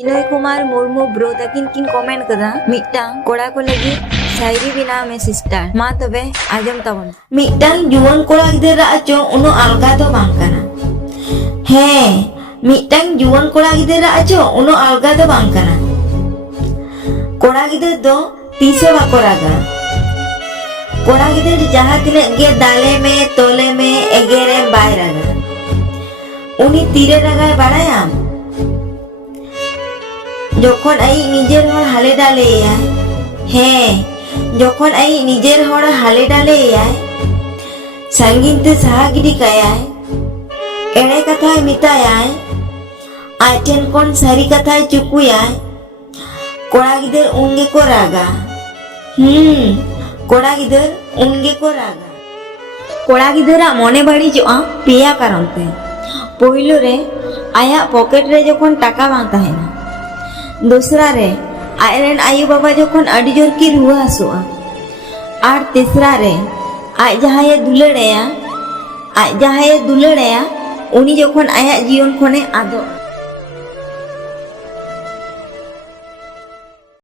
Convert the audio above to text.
Vinay Kumar Murmu bro तकिन किन comment कदा मिटांग कोड़ा को लगी शायरी बिना में सिस्टर मा तबे आजम ताबन मिटांग जुवान कोड़ा गिदरा अचो उनो अलगा दो बांग कना हे मिटांग जुवान कोड़ा गिदरा अचो उनो अलगा दो बांग कना कोड़ा गिदर दो तीसे बाको रागा कोड़ा गिदर जहां तिने गे दाले में तोले में एगेरे बाय रागा उनी तीरे रागा बाड़ायाम जखन आई निजेर हर हाले डाले याय हे जखन आई निजेर हर हाले डाले याय सांगिन ते साहा गिडी कायाय एड़े कथाय मितायाय आइटेन कोन सारी कथाय चुकुयाय कोड़ा गिदर उनगे को रागा कोड़ा गिदर उनगे को रागा कोड़ा गिदरा मने बाड़ी जो पेया कारणते पहिलो रे आया पॉकेट रे जखन टाका बांग ताहेना दूसरा रे आयरन आयु बाबा जखन अड़ी जोर की रुआ हसुआ और तीसरा रे आज जहाये दुलड़ेया उनी जखन आया जीवन खने आदो।